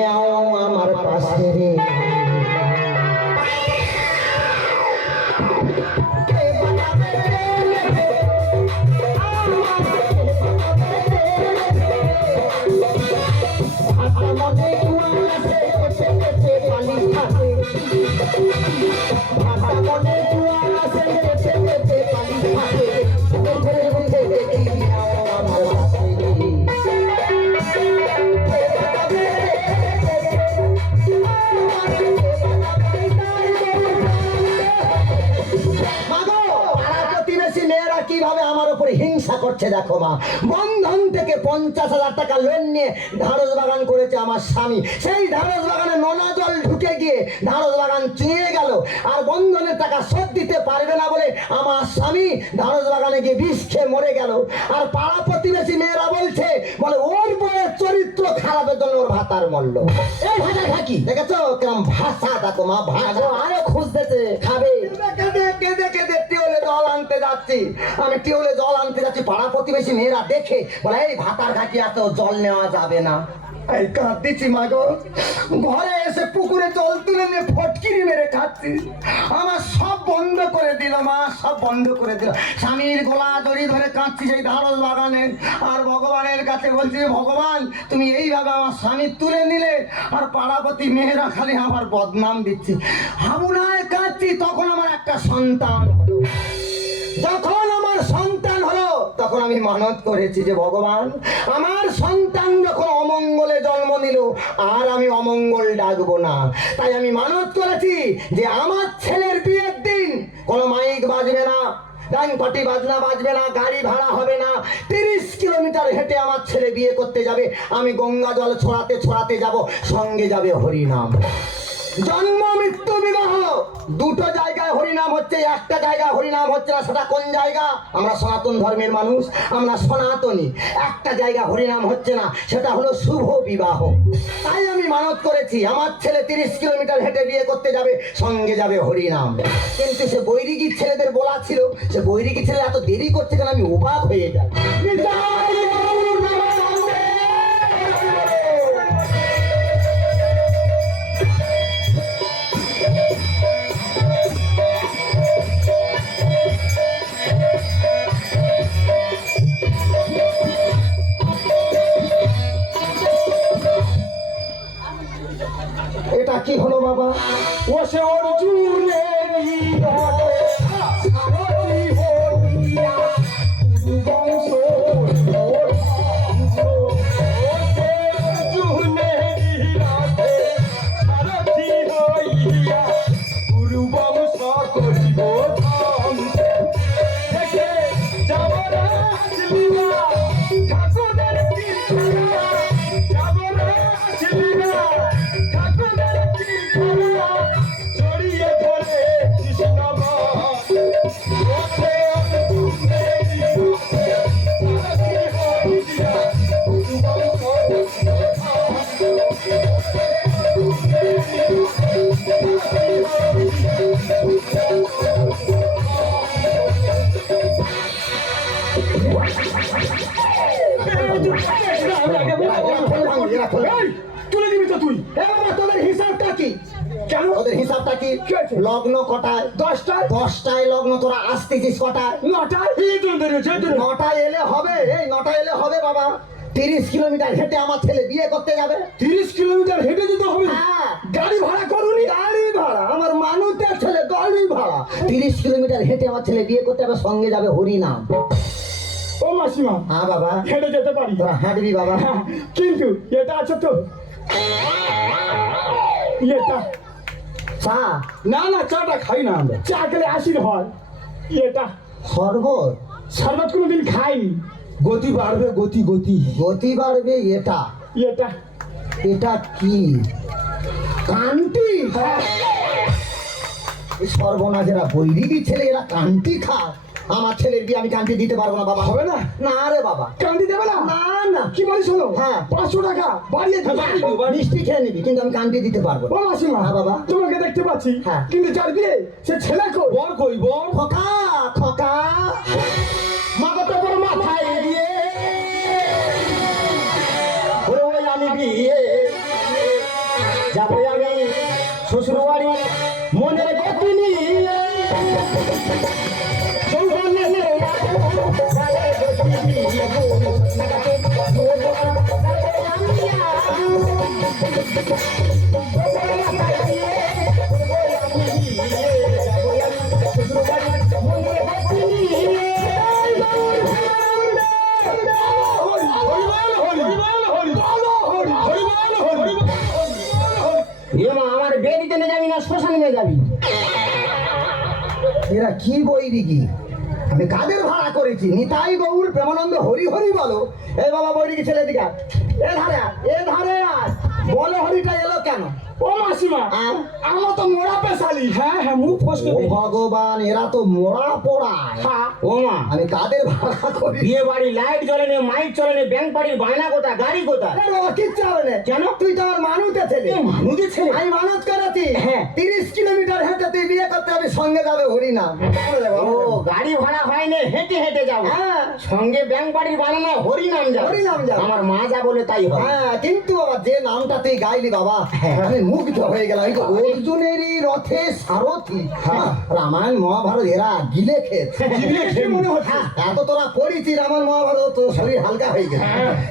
তুমি আও আমার পাশে রে কিভাবে আমার উপরে হিংসা করছে দেখো মা। বন্ধন থেকে 50,000 টাকা লোন নিয়ে ঢাড়স বাগান করেছে আমার স্বামী। সেই ঢাড়স বাগানে নোনা জল ঢুকে গিয়ে ঢাড়স বাগান চুঁয়ে গেল। আর বন্ধনের টাকা শোধ দিতে পারবে না বলে আমার স্বামী ঢাড়স বাগানে গিয়ে বিষ খেয়ে মরে গেল। আর পাড়া প্রতিবেশী মেয়েরা বলছে বলে ওর বউয়ের চরিত্র খারাপের জন্য ওর ভাতার মরল। এই ভাষা থাকি দেখেছো কেমন ভাষা দেখো মা। ভাষা আরো খুঁজতেছে খাবে। কেঁদে কেঁদে কেঁদে টিউলে জল আনতে যাচ্ছি, আমি টিউলে জল আনতে যাচ্ছি। পাড়া প্রতিবেশী মেয়েরা দেখে বলে এই ভাতার ঘাটি এত জল নেওয়া যাবে না। এই কাঁদতেছি মা গো। ঘরে এসে পুকুরে জল তুলে নিয়ে ফটকিরি মেরে খাচ্ছি। আমার সব বন্ধ করে দিল মা, সব বন্ধ করে দিল। স্বামীর গলা দড়ি ধরে কাঁদছি সেই ঢাড়স বাগানে। আর ভগবানের কাছে বলছি ভগবান তুমি এইভাবে আমার স্বামী তুলে নিলে। আর পাড়াপতি মেয়েরা খালি আমার বদনাম দিচ্ছে। হামুনায় কাঁদছি। তখন আমার একটা সন্তান হলো। যখন আমার সন্তান হলো তখন আমি মানত করেছি যে ভগবান আমার সন্তান যখন অমঙ্গলে জন্ম নিল আর আমি অমঙ্গল ডাকবো না। তাই আমি মানত করেছি যে আমার ছেলের বিয়ের দিন কোনো মাইক বাজবে না, গান পাটি বাজনা বাজবে না, গাড়ি ভাড়া হবে না। 30 কিলোমিটার হেঁটে আমার ছেলে বিয়ে করতে যাবে। আমি গঙ্গা জল ছড়াতে ছড়াতে যাব, সঙ্গে যাবে হরিনাম। জন্ম মৃত্যু বিবাহ দুটো জায়গায় হরিনাম হচ্ছে, একটা জায়গায় হরিনাম হচ্ছে না। সেটা কোন জায়গা? আমরা সনাতন ধর্মের মানুষ, আমরা সনাতনী। একটা জায়গা হরিনাম হচ্ছে না, সেটা হলো শুভ বিবাহ। তাই আমি মানত করেছি আমার ছেলে 30 কিলোমিটার হেঁটে বিয়ে করতে যাবে, সঙ্গে যাবে হরিনাম। কিন্তু সে বৈরিগীর ছেলেদের বলা ছিল, সে বৈরিগীর ছেলে এত দেরি করছে কেন আমি অবাক হয়ে যাই। এটা কি হলো বাবা? ও সে অর্জুনের হীরাতে সারথি হইয়া বংশ অর্জুনের হীরাতে সারথি হইয়া গুরু বংশ করিব ধ্বংস। দেখে যাবরাজ লীলা ঠাকুরের তীর্থরা, যাবরাজ লীলা ঠাকুরের তীর্থরা জড়িয়ে পড়ে কৃষ্ণ ভক্তে অর্জুনের হীরাতে সারথি হইয়া গুরু বংশ করিব তুলে দিবি তো তুই। তোদের হিসাবটা কি? কেন ওদের হিসাবটা কি? লগ্ন কটায়? 10টায়। 10টায় লগ্ন, তোরা আসতেছিস কটায়? 9টায়। এই তো বেরিয়েছে 9টায় এলে হবে। এই 9টায় এলে হবে বাবা। 30 কিলোমিটার হেঁটে আমার ছেলে বিয়ে করতে যাবে। 30 কিলোমিটার হেঁটে যেতে হবে। হ্যাঁ। গাড়ি ভাড়া করুনি? গাড়ি ভাড়া আমার মানুষের ছেলে গাড়ি ভাড়া। 30 কিলোমিটার হেঁটে আমার ছেলে বিয়ে করতে যাবে, সঙ্গে যাবে হরিনাম। ও মাসিমা, হ্যাঁ বাবা হেঁটে যেতে পারি। তোরা হাঁটবি বাবা। কিন্তু এটা আছে তো, এটা চা? না না, চাটা খাই না আমরা। চা খেলে অ্যাসিড হয়। এটা শরবত? শরবত কোনোদিন খাইনি। গতি বাড়বে, গতি গতি গতি বাড়বে। এটা এটা এটা কি? কান্তি? এই সর্বনাজেরা বৈরিগী ছেলে, এরা কান্তি খায়। আমার ছেলের বিয়ে আমি কান্তি দিতে পারবো না বাবা। হবে না? না রে বাবা, কান্দি দেবে না? না না। কি বলিস হলো? হ্যাঁ। 500 টাকা বাড়িয়ে মিষ্টি খেয়ে নিবি, কিন্তু আমি কান্তি দিতে পারবো না। ও মাসিমা, হ্যাঁ বাবা। তোমাকে দেখতে পাচ্ছি, হ্যাঁ। কিন্তু যার বিয়ে সে ছেলে কই? বর কই? বর খোকা খোকা মাথাটা বড় মাথায় দিয়ে ওই আমি বিয়ে যাবো আমি শ্বশুর বাড়ি মনের গতি নিয়ে চৌকানে গালে গতি নিয়ে আমার বেদিতে নিয়ে যাবি না শ্মশানে নিয়ে যাবি? এরা কি বই দিকি? আমি কাদের ভাড়া করেছি? নিতাই গৌর প্রেমানন্দ হরি হরি বলো। এই বাবা বই দিকে ছেলে দিকা এ ধারে আয়, এ ধারে আয়। বলো হরিটা এলো কেন? ও মাসিমা, আহ? আমার তো মোড়া পেশালি। হ্যাঁ হ্যাঁ, মুখ ফসকে ও ভগবান, এরা তো মোড়া পোড়ায়। হ্যাঁ। ও মা, আমি কাদের ভাড়া করি? বিয়ে বাড়ি লাইট জ্বলে না, মাইক চলে না, ব্যাংক বাড়ির বায়না কোথা, গাড়ি কোথা? এ বাবা, কিচ্ছু হবে না। কেন? তুই তো আমার মানুষের ছেলে। মানুষের ছেলে? আমি মানত করেছি হ্যাঁ। 30 কিলোমিটার হেঁটে তুই বিয়ে করতে হবে, সঙ্গে যাবে হরি না। ও, গাড়ি ভাড়া হয়নি, হেঁটে হেঁটে যাবো। হ্যাঁ। সঙ্গে ব্যাংক বাড়ির বানানো হরি নাম যাবে। হরি নাম যাবে। আমার মা যা বলে তাই হয়। হ্যাঁ, কিন্তু বাবা যে নামটা তুই গাইলি বাবা, আমি মুগ্ধ হয়ে গেলাম। এই তো অর্জুনেরই রথে সারথি। রামায়ণ মহাভারত এরা গিলে খেয়েছে। জিভে খেয়ে মনে হচ্ছে। হ্যাঁ, এত তোরা পড়েছি রামায়ণ মহাভারত, তো শরীর হালকা হয়ে গেছে।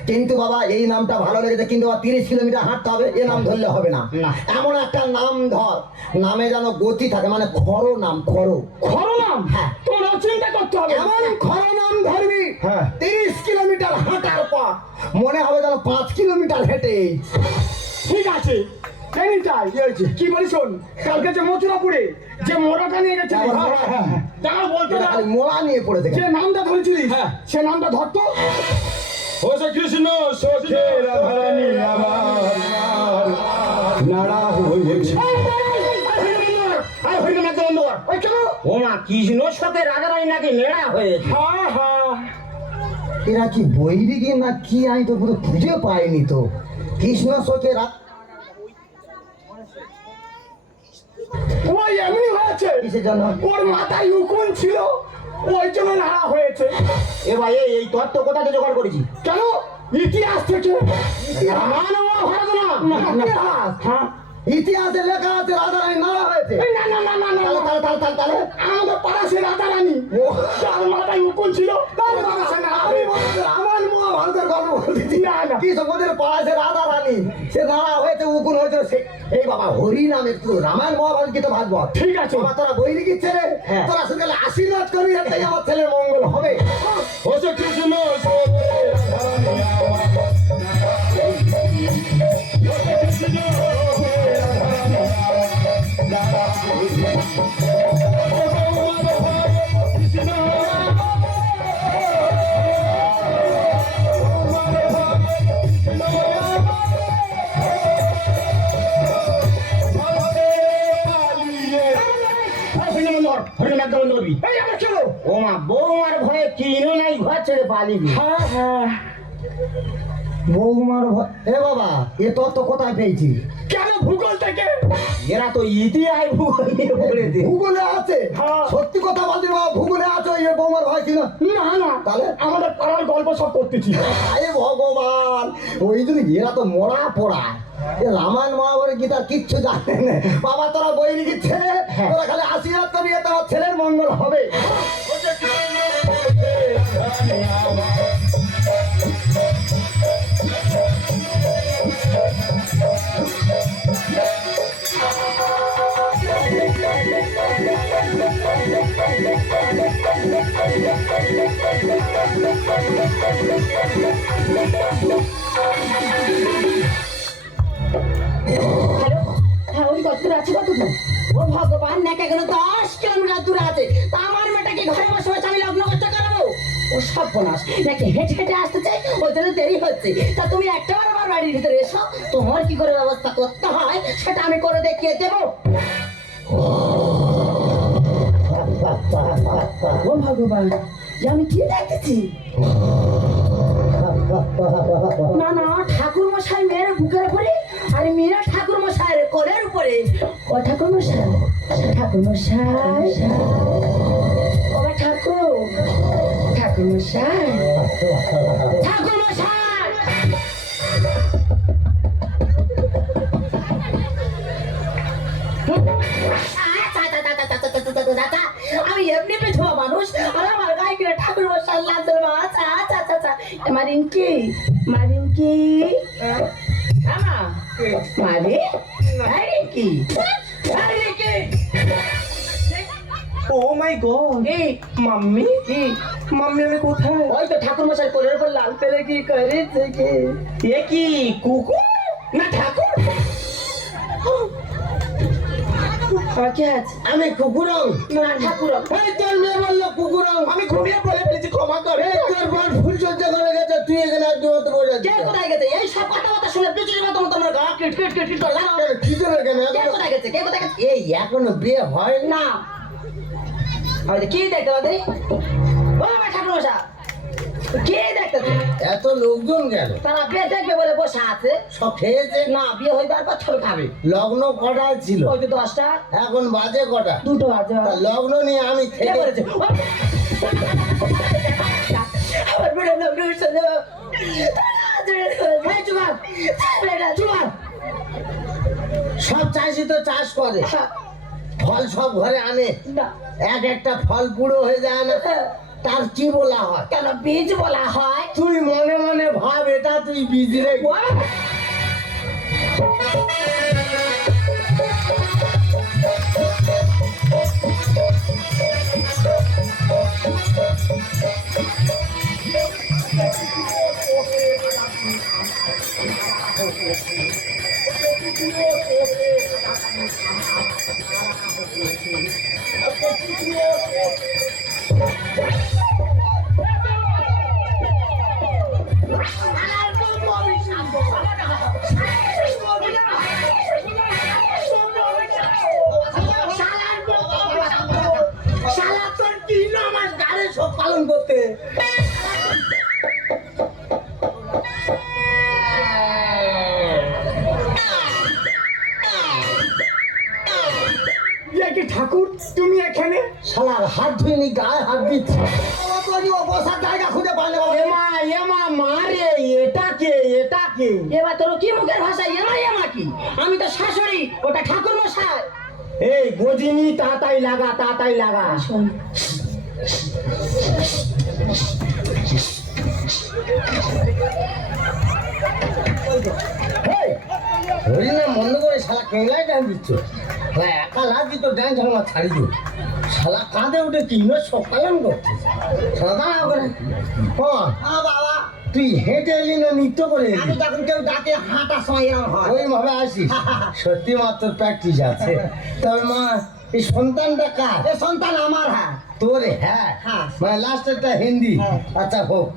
কিন্তু বাবা এই নামটা ভালো লেগেছে, কিন্তু বাবা 30 কিলোমিটার হাঁটতে হবে, এ নাম ধরলে হবে না। না। এমন একটা নাম ধর, নামে যেন গতি থাকে, মানে খরো নাম, খরো। খরো নাম? হ্যাঁ। তোমরাও চিন্তা করতে হবে। এমন খরো নাম ধরবি, হ্যাঁ। 30 কিলোমিটার হাঁটার পর মনে হবে যেন 5 কিলোমিটার হেঁটে। ঠিক আছে, এনি চাই। কি বলি শোন, কালকে যে মথুরাপুরে যে মোড়াটা নিয়ে গেছিলি, দাঁড়া বলতে দাও। খালি মোড়া নিয়ে পড়ে থেকে যে নামটা ধরেছিলিস, সে নামটা ধরতো। ও শ্রী কৃষ্ণ সখে রাধারানী আমার নাড়া হয়েছে। ও মা, কৃষ্ণ সাথে রাজারাই নাকি নেড়া হয়েছে। হ্যাঁ হ্যাঁ, এরা কি বৈদিকে না কি, আমি তো পুরো খুঁজে পাইনি তো। কৃষ্ণ শোকে ওই এমনি হয়েছে। কিসের জন্য? ওর মাথায় উকুন ছিল, ওই জন্য নাড়া হয়েছে। এ ভাই, এই তত্ত্ব কোথাতে জোগাড় করেছি? কেন? ইতিহাস থেকে। রামায়ণ মহাভারত না? ইতিহাস? হ্যাঁ। ইতিহাসে লেখা আছে রাধারানী নাড়া হয়েছে। এই না না না না না, তাহলে তাহলে তাহলে তাহলে তাহলে আমাদের পাড়া সে রাজা রানী, ও, তার মাথায় উকুন ছিল। তাহলে বাবা, আমি বলছি রামায়ণ মহাভারতের গল্প বলতেছি। না, না। কি সম্বন্ধের পাড়াছে রাধা রানী, সে নাড়া হয়েছে, উকুন হয়েছে। এই বাবা হরি নাম, একটু রামায়ণ মহাভারত কি তো ভাগবত। ঠিক আছে। বাবা, তোরা বই লিখিস ছেলে, হ্যাঁ। তোরা শুধু আশীর্বাদ করি, এটাই আমার ছেলের মঙ্গল হবে। ও শ্রী কৃষ্ণ সখে রাধারানী আমার নাড়া এই আমার চলো। ও মা, বৌমার ভয়ে কিনো নাই, ঘর ছেড়ে পালিবি। হ্যাঁ হ্যাঁ। বৌমার এ বাবা, এ তত্ত্ব কোথায় পেয়েছি? কেন? ভূগোল থেকে। এরা তো ইতিহাস ভূগোল নিয়ে পড়েছে। ভূগোলে আছে? হ্যাঁ। সত্যি কথা বলছি বাবা, ভূগোলে আছে ওই বৌমার ভয় ছিল। না না, তাহলে? আমাদের পাড়ার গল্প সব করতেছি। আরে ভগবান, ওই জন্য এরা তো মরা পড়ায়। এ রামায়ণ মহাভারত গীতা কিচ্ছু জানে না। বাবা তোরা বই লিখিস ছেলে, তোরা খালি আশীর্বাদ করবি, এতে আমার ছেলের মঙ্গল হবে। ও শ্রী কৃষ্ণ সখে রাধারানী আমার হ্যালো, হ্যাঁ, ওই কত দূর আছে? কত দূর? ও ভগবান, নাকি এখনো 10 কিলোমিটার দূরে আছে। তা আমার মেয়েটাকে ঘরে বসে বসে আমি লগ্ন করতে করাবো? ও সর্বনাশ, নাকি হেঁটে হেঁটে আসতে চাই, ওই জন্য দেরি হচ্ছে। তা তুমি একটাবার আমার বাড়ির ভিতরে এসো, তোমার কি করে ব্যবস্থা করতে হয় সেটা আমি করে দেখিয়ে দেবো। ও ভগবান, যে আমি কি দেখেছি? না না, ঠাকুর মশাই মেয়ের বুকের উপরে, আর মেয়েরা ঠাকুর মশাইয়ের কোলের উপরে। ও ঠাকুর মশাই, ঠাকুর মশাই, ও ঠাকুর, ঠাকুর মশাই, ঠাকুর মশাই। মারিঙ্কি মারিঙ্কি আমা মারি মারিঙ্কি মারিঙ্কি ও মাই গড এই মাম্মি কি মাম্মি আমি কোথায় ওই তো ঠাকুর মশাই কোলের উপর লাল পেলে কি করেছে কি এ কি কুকুর না ঠাকুর? কি আছে আমি কুকুরং। না ঠাকুর এই তোর মেয়ে বললো কুকুরং। আমি ঘুমিয়ে পড়ে ফেলেছি, ক্ষমা কর। এই তোর বোন ফুল সজ্জা করে গেছে, তুই এখানে একদম মতো বসে কে আছিস। কোথায় গেছে এই সব কথাবার্তা শুনে পিছনে মতো তোমার গা কিট কিট কিট কিট করলা কি জন্য কেন? কে কোথায় গেছে কে কোথায় গেছে এই এখনো বিয়ে হয় না। না হয়তো কি দেখতে পাচ্ছি ও আমার ঠাকুর মশাই কি দেখতেছে এত লোকজন গেল, তারা বিয়ে দেখবে বলে বসে আছে সব খেয়েছে। না বিয়ে হয়ে যাওয়ার পর তবে খাবে লগ্ন কটায় ছিল? ওই তো 10টা এখন বাজে কটা? 2টো আছে তা লগ্ন নিয়ে আমি কে থেকে করেছে আমার বড় লোক রয়েছে এই চুমার চুমার সব চাষি তো চাষ করে, ফল সব ঘরে আনে, এক একটা ফল পুরো হয়ে যায় না, তার কি বলা হয়? কেন বীজ বলা হয় তুই মনে মনে ভাব এটা তুই বিজি রে। শালা তোর 3 মাস গাড়ি সব পালন করতে। কি ঠাকুর তুমি এখানে? শালার হাত ধুইনি, গায়ে হাত দিচ্ছে। ও বসার জায়গা খুঁজে পাইলে বাবা। এমা মারে, এটা কে এটা কে? এবার তোর কি মুখের ভাষা এমা এমা কি আমি তো শাশুড়ি ওটা ঠাকুর মশাই এই গজিনি তাড়াতাড়ি লাগা, তাড়াতাড়ি লাগা। এই, ধরি না মন্দ করে শালা কেংলাই ডান দিচ্ছ। শালা একা লাগছি তো ডান ঝালমা ছাড়ি দিও। শালা কাঁধে উঠে কি সব পালন করছিস? শালা দাঁড়া ওখানে। বাবা তুই হেঁটে এলি না নৃত্য করে এলি? যখন কেউ ডাকে হাঁটার সময় এরকম হয় ওইভাবে আসিস? সত্যি মাত্র প্র্যাকটিস আছে। তবে মা এই সন্তানটা কার? এ সন্তান আমার হ্যাঁ তোর? হ্যাঁ হ্যাঁ। মানে লাস্টেরটা হিন্দি? আচ্ছা হোক।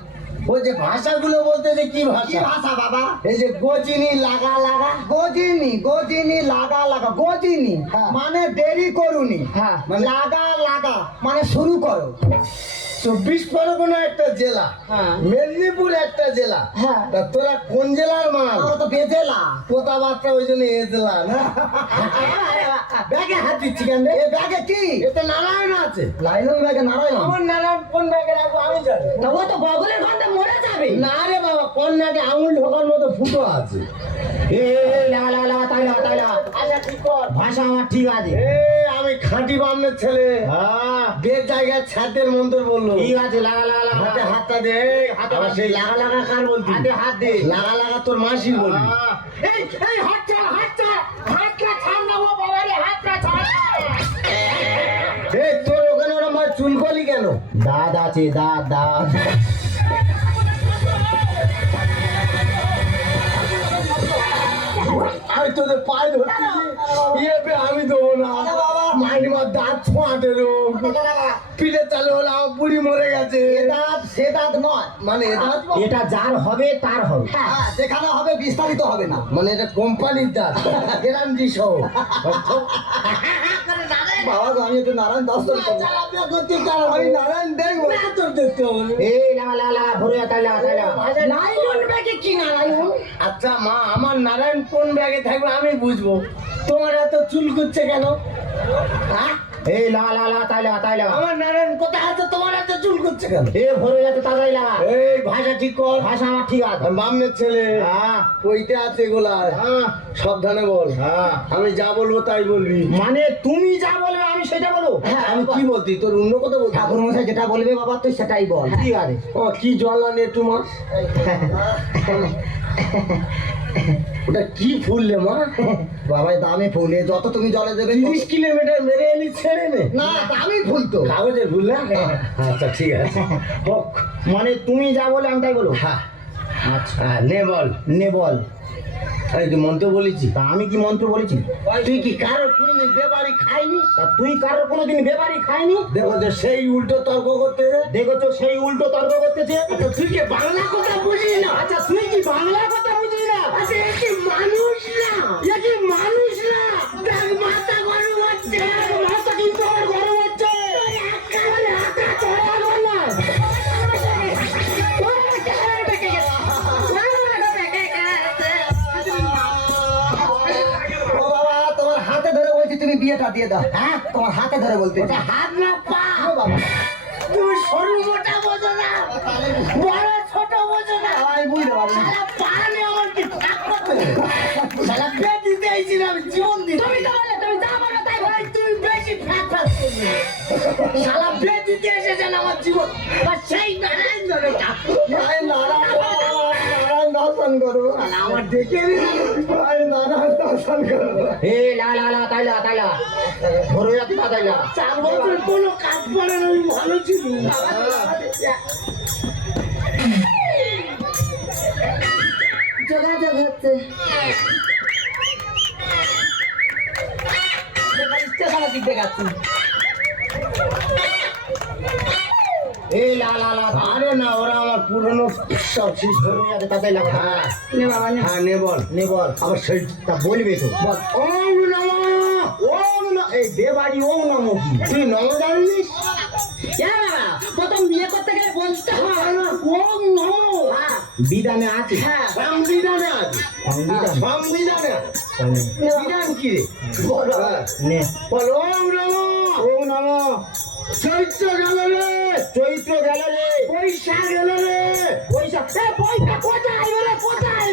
ওই যে ভাষাগুলো বলতে যে কি কি ভাষা? ভাষা বাবা এই যে গজিনি লাগা লাগা, গজিনি গজিনি লাগা লাগা গজিনি হ্যাঁ। মানে দেরি করুনি হ্যাঁ। লাগা লাগা মানে শুরু করো 24 পরগনা একটা জেলা, হ্যাঁ। মেদিনীপুর একটা জেলা, হ্যাঁ। তা তোরা কোন জেলার মাল? আমরা তো বেজেলা কথাবার্তা ওই জন্য এ জেলা না। ব্যাগে হাত দিচ্ছি কেন রে? এ ব্যাগে কি এতে নারায়ণ আছে। লাইলন ব্যাগে নারায়ণ আমার নারায়ণ কোন ব্যাগে রাখবো আমি জানি। তা ও তো বগলের গন্ধে মরে যাবে না রে বাবা, কন্যাকে আঙুল ঢোকার মতো ফুটো আছে। লাগা লাগা লাগা, তাই লাগা, তাই লাগা। আচ্ছা ঠিক কর। ভাষা আমার ঠিক আছে। আমি খাঁটি বামনের ছেলে। হ্যাঁ বের জায়গায় ছাদের মন্ত্র বললো। ঠিক আছে, লাগা লাগা লাগা। হাতে হাতটা দে। হাতে আবার হাত সেই দে। লাগা লাগা কার বলতি? হাতে হাত দে। লাগা লাগা তোর মাসির বলবি। এই এই হাতটা হাতটা হাতটা ছাড় না ও বাবা রে হাতটা ছাড় এই তোর ওখানে ওরা মার চুল কলি কেন? দাঁত আছে, দাঁত দাঁত। আমি তোদের পায়ে ধরছি, ইয়ে বে আমি দেবো না। মাইনিমার দাঁত ছোঁয়াতে রোগ, পিঠে চালু হলে আমার বুড়ি মরে গেছে। সে দাঁত নয় মানে এ দাঁত এটা যার হবে তার হবে। হ্যাঁ যেখানে হবে বিস্তারিত হবে না মানে এটা কোম্পানির দাঁত, গ্যারান্টি সহ। বাবা গো, আমি একটু নারায়ণ দর্শন করবো আমি নারায়ণ দেখবো না, তোর দেখতে হবে। এই লাগা লাগা লাগা, ভরে তাই লাগা, তাই লাগা। লাইলন ব্যাগে কি নারায়ণ আচ্ছা মা, আমার নারায়ণ কোন ব্যাগে থাকবে আমি বুঝবো। তোমার এত চুল করছে কেন? হ্যাঁ? এই লাগা লাগা লাগা, তাই লাগা, তাই লাগা। আমার নারায়ণ কোথায় আছে, তোমার এত চুল করছে কেন? এ ভরে যাতে তাড়াতাড়ি লাগা। এই ভাষা ঠিক কর। ভাষা আমার ঠিক আছে। বামনের ছেলে, হ্যাঁ কইতে আছে গোলায়, হ্যাঁ সাবধানে বল। হ্যাঁ। আমি যা বলবো তাই বলবি। মানে তুমি যা বলবে আমি তুমি সেটা বলো। হ্যাঁ আমি কি বলতি, তোর অন্য কথা বলছি। ঠাকুর মশাই যেটা বলবে বাবা তুই সেটাই বল। ঠিক আছে। ও কি জল আনে একটু মা? ওটা কি ফুল রে মা? বাবা দামি ফুল, এ যত তুমি জলে দেবে 30 কিলোমিটার মেরে এলি ছেড়ে নে। না দামি ফুল তো। কাগজের ফুল না? আচ্ছা ঠিক আছে, হোক। মানে তুমি যা বলে আমি তাই বলো। হ্যাঁ আচ্ছা হ্যাঁ, নে বল। নে বল। এই তুই মন্ত্র বলেছি? তা আমি কি মন্ত্র বলেছি? তুই কি কারোর কোনোদিন বেবাড়ি খাইনি? তা তুই কারোর কোনোদিন বেবাড়ি খাইনি? দেখো যে সেই উল্টো তর্ক করতে রে। দেখো তো সেই উল্টো তর্ক করতেছে। আচ্ছা তুই কি বাংলা কথা বুঝিস না? আচ্ছা তুই কি বাংলা কথা বুঝিস না? আচ্ছা এ কি মানুষ না? এ কি মানুষ না? দেখ মাথা গরম হচ্ছে। মাথা কিন্তু আমার গরম হচ্ছে। একেবারে হাতে চড়া গলা। ও বাবা তোমার হাতে ধরে বলছি তুমি বিয়েটা দিয়ে দাও। হ্যাঁ তোমার হাতে ধরে বলতে। ওটা হাত না পা। ও বাবা তুমি সরু মোটা বোঝো না, বড় ছোট বোঝো না। আমি বুঝতে পারি। শালা পা নিয়ে আমার কি ঠাকুর? শালা পেট দিতে আইছিলাম, জীবন দিতে। তুমি তো বলে তুমি যা বলো তাই বলো। ভাই তুই বেশি ফ্যাট ফ্যাট করবি। শালা পেট দিতে এসেছেন আমার জীবন। আর সেই নারায়ণ ধরেটা ভাই নারায়ণ দর্শন করবো। আমার দেখে ভাই নারায়ণ দর্শন করবো। এ লা লা লা তাইলা তাইলা ধরে যাচ্ছে তাইলা। 4 বছর কোনো কাজ করে না, আমি ভালো ছিল। যোগাযোগ হচ্ছে। স্টেশনের দিক দেখাচ্ছি। এ লা লা লা আরে না, ওরা আমার পুরনো সব শেষ করে। ধরে যাচ্ছে তাইলা। হ্যাঁ নে বাবা নে। হ্যাঁ, নে বল। নে বল। আবার সেই তা বলবে তো। বল। ওম নমঃ। ওম না এই বেবাড়ি ওম নমঃ কি? তুই নম জানিস? হ্যাঁ বাবা, প্রথম বিয়ে করতে গেলে বলতে হয়। ওম নমঃ। হ্যাঁ বিধানে আছে। হ্যাঁ। সংবিধানে আছে। সংবিধান। সংবিধানে আছে। বিধান কি রে? হ্যাঁ। নে বল ওম নমঃ। ওম নমঃ। চৈত্র গেল রে, চৈত্র গেল রে। বৈশাখ গেল রে। বৈশাখ এ বৈশাখ কোথায় আইবে রে কোথায়?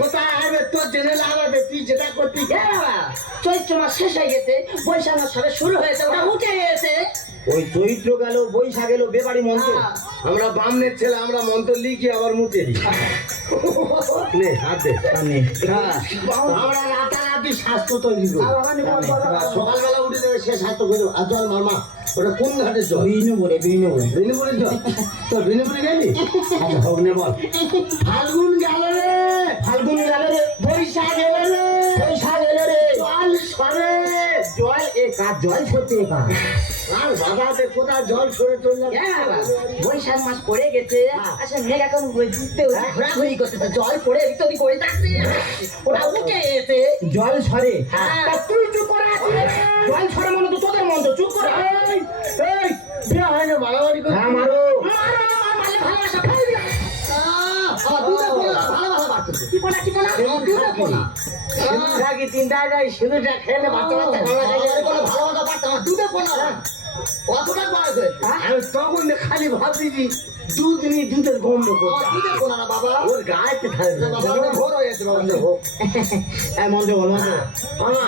কোথায় আসবে তোর জেনে লাগাবে, তুই যেটা করতি। হ্যাঁ বাবা, চৈত্র মাস শেষ হয়ে গেছে, বৈশাখ মাস সবে শুরু হয়েছে, ওটা উঠে গেছে। ওই চৈত্র গেল বৈশাখ গেল বেবাড়ি মন্ত্র। হ্যাঁ। আমরা বামনের ছেলে, আমরা মন্ত্র লিখি আবার মুতে দিই। নে হাত দে। নে। হ্যাঁ, আমরা রাতারাতি স্বাস্থ্য তৈরি করি। আর বাবা নে, বল, বল, বল। সকালবেলা উঠে দেবে সে স্বাস্থ্য করে। আর জল মারমা, ওটা কোন ঘাটের জল? বিনু বলে বিনু বলে। বেনিপুরের জল। তো বেনিপুরে গেলি? আচ্ছা হোক, নে বল। ফাল্গুন গেল রে, ফাল্গুন গেল রে। বৈশাখ গেল রে, বৈশাখ গেল রে। জল সরে। জল এ কাজ জল করতে এ কাজ। আর বাবাতে কোথায় জল সরে চললাম। হ্যাঁ বাবা, বৈশাখ মাস পড়ে গেছে, আসলে মেঘ এখন ঘোরাঘুরি করতেছে, জল পড়ে এদিক ওদিক করে থাকছে, ওটা উঠে গেছে। জল সরে। হ্যাঁ। তা তুই চুপ করে আছিস। জল সরে মানে তো তোদের মন্ত্র, চুপ করে। এই, এই, বিয়ে হয় না, মারামারি করছিস? হ্যাঁ মারো। মারো, মারলে ভালোবাসা পাই না। দুধে পোনা ভালো ভালো বাড়তেছে। কি পোনা, কি পোনা? দুধে পোনা। সিঁদুর থাকি তিনটায় যাই, সিঁদুরটা খেলে বাচ্চা বাচ্চা খাওয়া যায়। আমি কোনো ভালোবাসা পারতাম না, দুধে পোনা না। কতটা বয়স হয়েছে? আমি তখন খালি ভাবতেছি দুধ নিয়ে দুধের গন্ধ আমার করতাম। দুধে পোনা না বাবা। ওর গায়ে থাকবে। বাবা অনেক ভোর হয়ে গেছে বাবা। এই মন্ত্র বল মন্ত্র। আমা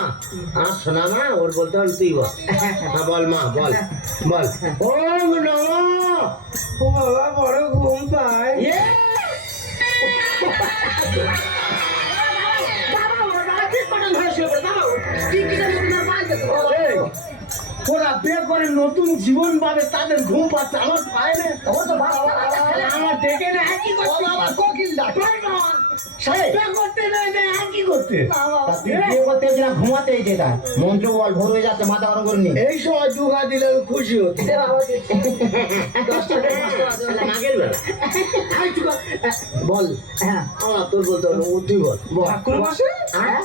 আর শোনা না, ওর বলতে হবে তুই বল। হ্যাঁ বল মা, বল বল। ওম নমঃ। ও বাবা বড় ঘুম পায়। বাবা, ওরা ঠিক পটল ধরে শুয়ে পড়ে, বাবা, কি কি জানি তোমার মাল যেত। এই, ওরা বিয়ে করে নতুন জীবন পাবে, তাদের ঘুম পাচ্ছে, আমার পায় না। ও তো বাবা, আমার দেখে না একই ও করতে। বাবা কোকিল ডাক। বিয়ে করতে নেই না একই করতে। তা তুই বিয়ে করতে এসে না ঘুমাতে এসে তাই। মন্ত্র বল, ভোর হয়ে যাচ্ছে, মাথা গরম করে নি। এই সময় দুঘা দিলে আমি খুশি হতি। নাগের বেলা। আই চুকা। বল। হ্যাঁ। আমার তোর বলতে হবে, ও তুই বল। ঠাকুর বসে? হ্যাঁ?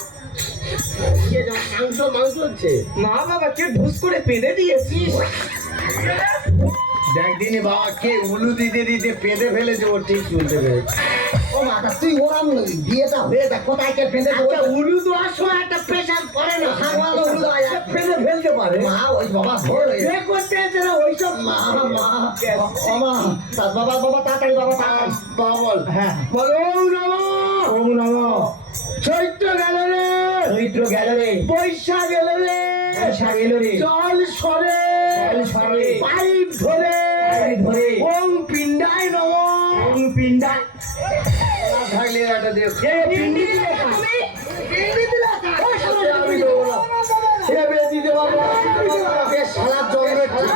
কে যেন মাংস মাংস হচ্ছে। না বাবা, কে ঢুস করে পেঁদে দিয়েছিস? দেখ দিনি বাবা, কে উলু দিতে দিতে পেঁদে ফেলেছে, ও ঠিক শুনতে পেরেছে। ও মাতা তুই ওরাম বিয়েটা হয়ে দেখ কোথায় কে ফেঁদে আচ্ছা, উলু দেওয়ার সময় একটা প্রেশার পড়ে না। সাংবাদ উলু দেওয়া যায়। ফেলে ফেলতে পারে। মা ওই বাবা ভোর হয়ে গেছে। বিয়ে করতে এসে না ওইসব মা মা ও মা তার বাবা বাবা তাড়াতাড়ি বাবা তাড়াতাড়ি। বাবা বল। হ্যাঁ। বল ওম নমঃ। ওম নমঃ। চৈত্র গেল রে, চৈত্র গেল রে, বৈশাখ এলো রে, বৈশাখ এলো রে, জল সরে, জল সরে, পাইপ ধরে, পাইপ ধরে, ওম পিণ্ডায় নম। ওম পিণ্ডা, না থাকলে একটা দিয়ে এ পিণ্ডি দিলে কা? পিণ্ডি দিলে আমি দেবো না। এ বেশ দিতে পারবো না। এ শালা জন্মের ঠিক।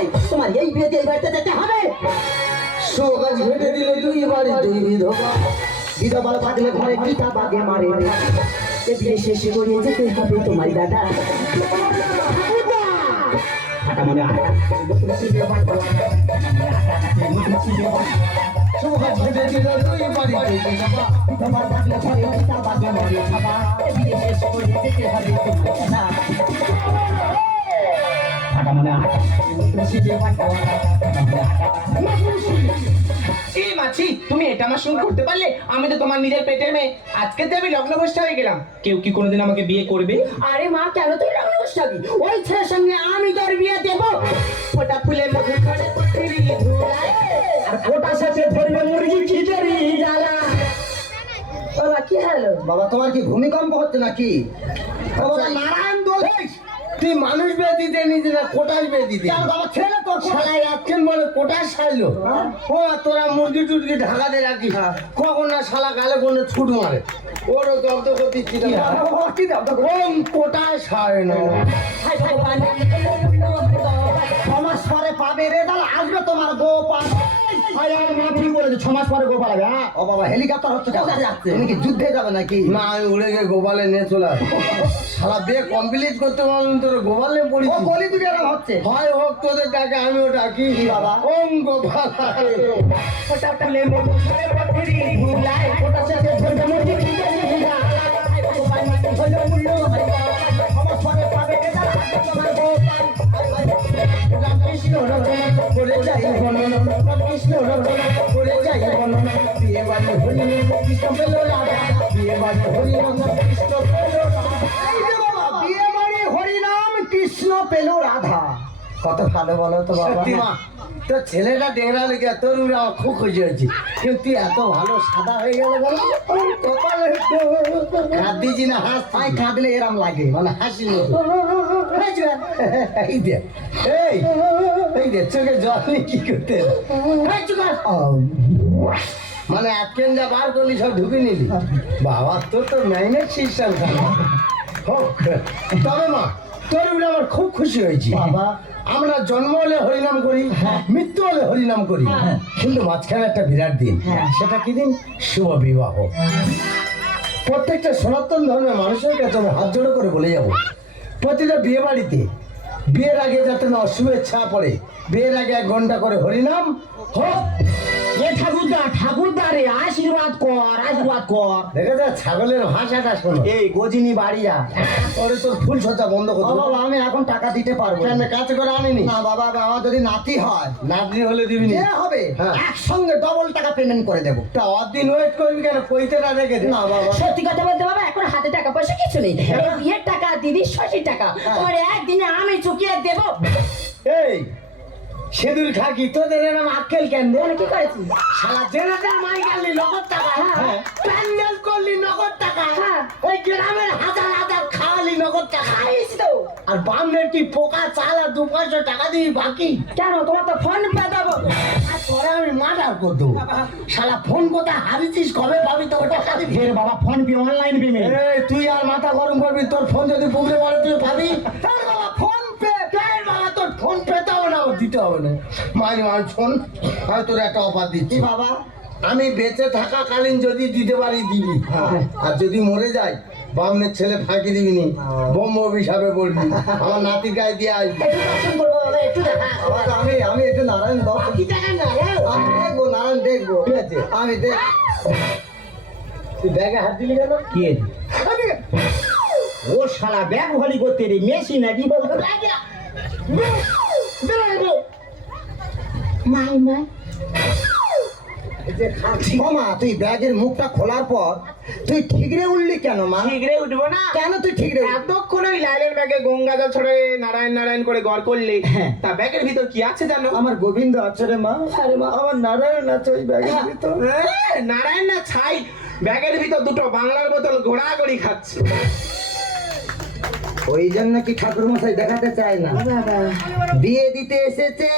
এই, তোমার এই বিয়েতে এই বাড়িতে যেতে হবে। সোগাজ ভেটে দিলে দুই বাড়ি দুই বিধবা, বিধবা থাকলে ঘরে পিতা বাগে মারে। এ বিয়ে শেষ করে যেতে হবে তোমার দাদা। ফাটা মনে হয়। সোগাজ ভেটে দিলে দুই বাড়ি দুই বিধবা, বিধবা থাকলে ঘরে পিতা বাগে মারে। এ বিয়ে শেষ করে যেতে হবে তোমার দাদা। ফাটা মনে হয়। এই মাছি, তুমি এটা আমার সঙ্গে করতে পারলে? আমি তো তোমার নিজের পেটের মেয়ে। আজকে তো আমি লগ্নভ্রষ্ট হয়ে গেলাম। কেউ কি কোনোদিন আমাকে বিয়ে করবে? আরে মা, কেন তুই রঙ বসাবি? ওই ছেলের সঙ্গে আমি তোর বিয়ে দেবো। ফোটা ফুলে মধু করে পৃথিবী ধুলায়। আর ওটা সাথে ধরবে মুরগি খিচুড়ি জ্বালা। বাবা কি হলো? বাবা তোমার কি ভূমিকম্প হচ্ছে নাকি? ও বাবা নারায়ণ দোষ। তুই মানুষ বেয়ে দিতে নিজে না কোটাস বেয়ে দিতে। কেন বাবা ছেলে তো শালাই আজকেন বলে কোটাস সাইলো। ও তোরা মুরগি টুরগি ঢাকাতে রাখিস, কখন না শালা গালে কোনো ছুট মারে। ওরও জব্দ করতে কি দাও তো? ওম কোটাস সায় না। হাই ভগবান, 6 মাস পরে পাবে রে, তাহলে আসবে তোমার গোপাল। আরে আর মা ঠিক বলেছে, 6 মাস পরে গোপাল হবে। হ্যাঁ, ও বাবা হেলিকপ্টার হচ্ছে কেন? কোথায় যাচ্ছে? তুমি কি যুদ্ধে যাবে নাকি? না আমি উড়ে গিয়ে গোপালে নিয়ে চলে আসি। শালা বিয়ে কমপ্লিট করতে পারলাম তোর গোপালে ও পড়েছি। কলি দুটো এরকম হচ্ছে। হয় হোক তোদের ডাকে আমিও ডাকি। বাবা? ওম গোপাল। ফোটা ফুলে মধু করে পৃথিবী ধুলায়। ওটা সাথে ধরবে মুরগি খিচুড়ি জ্বালা। হাই ভগবান, হলো মুল্লু আমার বাবা। 6 মাস পরে পাবে রে, তাহলে আসবে তোমার গোপাল। কৃষ্ণ রচনা করে যাই বর্ণনা, কৃষ্ণ রচনা করে যাই বর্ণনা। বিয়ে বাড়ি হরি কৃষ্ণ পেল রাধা, বিয়ে বাড়ি হরি কৃষ্ণ পেল রাধা। এই যে বাবা, বিয়ে বাড়ি হরিনাম কৃষ্ণ পেল রাধা। কত ভালো বলো তো বাবা। সত্যি মা, তোর ছেলেটা ডেংরা লেগে তোর উপরে আমার খুব খুশি হয়েছি। কিন্তু তুই এত ভালো সাদা হয়ে গেল বলো, কপালে কাঁদিছি না হাসছি? আই কাঁদলে এরম লাগে। মানে হাসি মতো এই দে, এই দে চোখে জল নিয়ে কি করতে এলো? এই চুপ কর। মানে আজকেন যা বার করলি সব ঢুকে নিলি। বাবা তোর তো ম্যাগনেট সিস্টেম হোক। তবে মা, তোর উপরে আমার খুব খুশি হয়েছি। বাবা। আমরা জন্ম হলে হরিনাম করি, মৃত্যু হলে হরিনাম করি, কিন্তু মাঝখানে একটা বিরাট দিন। সেটা কি দিন? শুভ বিবাহ। প্রত্যেকটা সনাতন ধর্মের মানুষের কাছে আমি হাত জোড়ো করে বলে যাব, প্রতিটা বিয়ে বাড়িতে বিয়ের আগে যাতে না অশুভেচ্ছা পড়ে, বিয়ের আগে 1 ঘন্টা করে হরিনাম হোক। এ ঠাকুরদা রে, আশীর্বাদ কর, আশীর্বাদ কর। দেখে যা ছাগলের ভাষাটা শোনো। এই গজিনী বাড়িয়া। ওরে তোর ফুল সজ্জা বন্ধ ও করতে বাবা, আমি এখন টাকা দিতে পারবো না। কেন কাছে করে আনিনি? না বাবা, আমার যদি নাতি হয় নাতনি হলে দিবি নি? যে হবে হ্যাঁ। একসঙ্গে ডবল টাকা পেমেন্ট করে দেবো। তা অদিন ওয়েট করবি কেন? কইতে না রেখে দে। না বাবা। সত্যি কথা বলতে বাবা, এখন হাতে টাকা পয়সা কিছু নেই। এই বিয়ের টাকা, দিদির শশীর টাকা তোমার একদিনে আমি চুকিয়ে দেবো। এই সেদুর খাকি তোদের এরম আক্কেল কেন রে? কি করেছি? শালা জেনারেল মাই গেলি নগদ টাকা, হ্যাঁ। প্যান্ডেল করলি নগদ টাকা, হ্যাঁ। ওই গ্রামের হাজার হাজার খাওয়ালি নগদ টাকা, খাইছি তো। আর বামদের কি পোকা চাল আর 2-500 টাকা দিবি বাকি? কেন, তোমার তো ফোন পে দেবো। আর পরে আমি মার্ডার করে দেবো। শালা ফোন কোথায় হারিয়েছিস, কবে পাবি তো টাকা দিবি? ফের বাবা ফোন পে, অনলাইন পেমেন্ট। এই তুই আর মাথা গরম করবি, তোর ফোন যদি পুকুরে পড়ে তুই পাবি? এই বাবা, ফোন পে। এই বাবা, তোর ফোন পেতে হবে না, ও দিতে হবে না। মাঝে মাঝে শোন, আমি তোর একটা অফার দিচ্ছি। কি বাবা? আমি বেঁচে থাকাকালীন যদি দিতে পারি দিবি, আর যদি মরে যাই বামনের ছেলে ফাঁকি দিবি নি, বোম অভিশাপে বলবি, আমার নাতির গায়ে দিয়ে আসবি। একটু দর্শন করবো বাবা, একটু দেখা। বাবা, আমি একটু নারায়ণ দর্শন কি দেখেন না রে? আমি দেখবো, নারায়ণ দেখবো। ঠিক আছে। আমি দেখ। তুই ব্যাগে হাত দিলি কেন? কি আছে? ও শালা ব্যাগ ভরি করতে রে, মেশি নাকি বল? মাই মাই, ও মা, তুই ব্যাগের মুখটা খোলার পর তুই ঠিকরে উঠলি কেন মা? ঠিকরে উঠবো না? কেন তুই ঠিকরে উঠলি? এতক্ষণ ওই লাইলের ব্যাগে গঙ্গা জল ছড়ে নারায়ণ নারায়ণ করে গড় করলে, হ্যাঁ। তা ব্যাগের ভিতর কি আছে জানো? আমার গোবিন্দ আছে রে মা। আরে মা, আমার নারায়ণ আছে ওই ব্যাগের ভিতর। নারায়ণ না ছাই, ব্যাগের ভিতর দুটো বাংলার বোতল ঘোড়াঘড়ি খাচ্ছে। ওই জন্য কি ঠাকুর মশাই দেখাতে চায় না? বিয়ে দিতে এসেছে,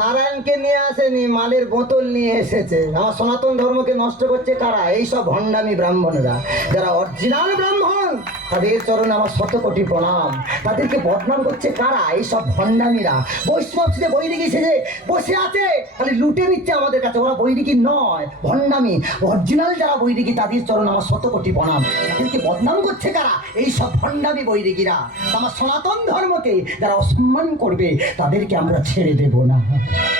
নারায়ণকে নিয়ে আসেনি, মালের বোতল নিয়ে এসেছে। আমার সনাতন ধর্মকে নষ্ট করছে কারা? এইসব ভণ্ডামি ব্রাহ্মণরা। যারা অরিজিনাল ব্রাহ্মণ তাদের চরণে আমার শত কোটি প্রণাম। তাদেরকে বদনাম করছে কারা? এইসব ভণ্ডামিরা। বৈষ্ণব যে বৈদিকী সেজে বসে আছে, খালি লুটে নিচ্ছে আমাদের কাছে। ওরা বৈদিকী নয়, ভণ্ডামি। অরিজিনাল যারা বৈদিকী তাদের চরণে আমার শত কোটি প্রণাম। তাদেরকে বদনাম করছে কারা? এইসব ভণ্ডামি বৈদিকীরা। আমার সনাতন ধর্মকে যারা অসম্মান করবে তাদেরকে আমরা ছেড়ে দেব না।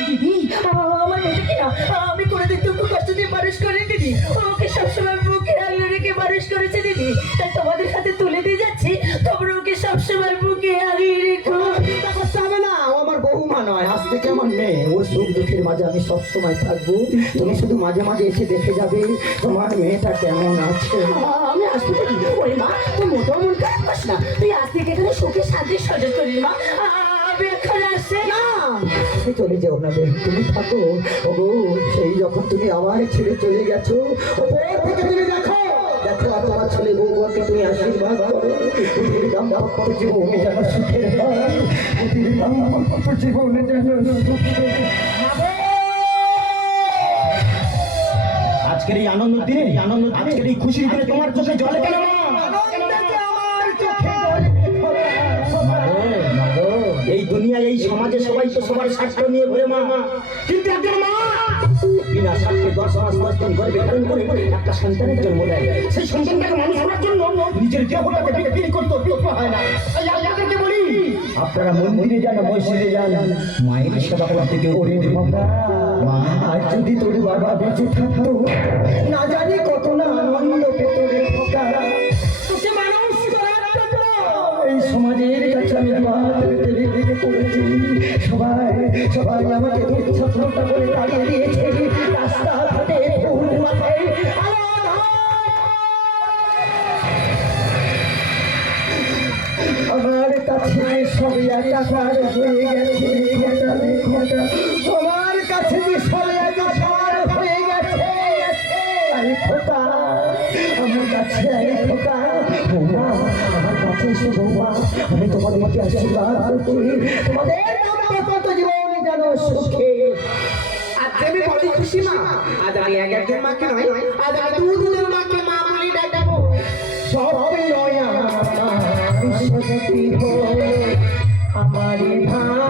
দিদি, আমার মেয়েটাকে না আমি করে দিতে একটু কষ্ট দিয়ে মানুষ করে দিদি। ওকে সবসময় বুকে আগলে রেখে মানুষ করেছে দিদি। তাই তোমাদের হাতে তুলে দিয়ে যাচ্ছি, তোমরা ওকে সবসময় বুকে আগলে রেখো। চিন্তা করতে হবে না, ও আমার বৌমা নয়, আজ থেকে আমার মেয়ে। ওর সুখ দুঃখের মাঝে আমি সবসময় থাকবো। তুমি শুধু মাঝে মাঝে এসে দেখে যাবে তোমার মেয়েটা কেমন আছে। আমি আসতে পারি ওরে মা, তুই মোটেও মন খারাপ করিস না। তুই আজ থেকে এখানে সুখে শান্তি সহ্য করিস মা। আমি এখন আসছি না। তুমি চলে যাও না বে, তুমি থাকো। ওগো, সেই যখন তুমি আমার ছেড়ে চলে গেছো, ওপর থেকে তুমি দেখো দেখো আর তোমার ছেলে বউকে তুমি আশীর্বাদ করো। পৃথিবীর দাম্পত্য জীবনে যেন সুখের হয়, পৃথিবীর দাম্পত্য জীবনে যেন সুখের হয়। আজকের এই আনন্দ দিনে, আজকের এই খুশির দিনে তোমার চোখে জলে কেন মা? এই দুনিয়া, এই সমাজে সবাই তো সবার স্বার্থ নিয়ে ঘুরে মা, কিন্তু একজন মা বিনা স্বার্থে 10 মাস 10 দিন গর্ভে ধারণ করে একটা সন্তানের জন্ম দেয়। সেই সন্তানটাকে মানুষ করার জন্য নিজের দেহটাকে বিক্রি করতে বিক্রি হয় না। তাই আপনাদেরকে বলি, আপনারা মন্দিরে যান, মসজিদে যান, মায়ের সেবা করতে কেউ করে বাবা। মা, আর যদি তোর বাবা বেঁচে থাকতো, না জানি কত না আনন্দ পেত রে খোকা। তোকে মানুষ করার জন্য এই সমাজের কাছে আমি হাত পেতে রেখে পড়েছি। সবাই সবাই আমাকে ছাত্রটা করে তাড়িয়ে দিয়েছে। রাস্তা ঘাটে ফুল মাথায় আলাদা। আমার কাছে সব একাকার হয়ে গেছে খোকা রে খোকা। আমার কাছে সব একাকার হয়ে গেছে। আরে খোকা, আমার কাছে আরে খোকা। বৌমা, আমার কাছে এসো বৌমা। আমি তোমাদের মধ্যে আশীর্বাদ করছি, তোমাদের দাম্পত্য জীবনে যেন সুখে। আজ আমি বড় খুশি মা। আজ আমি একজন মাকে নয়, আজ আমি দুজন মাকে মা বলে ডাকবো। সব নয়া সতী হো আমার ভাই।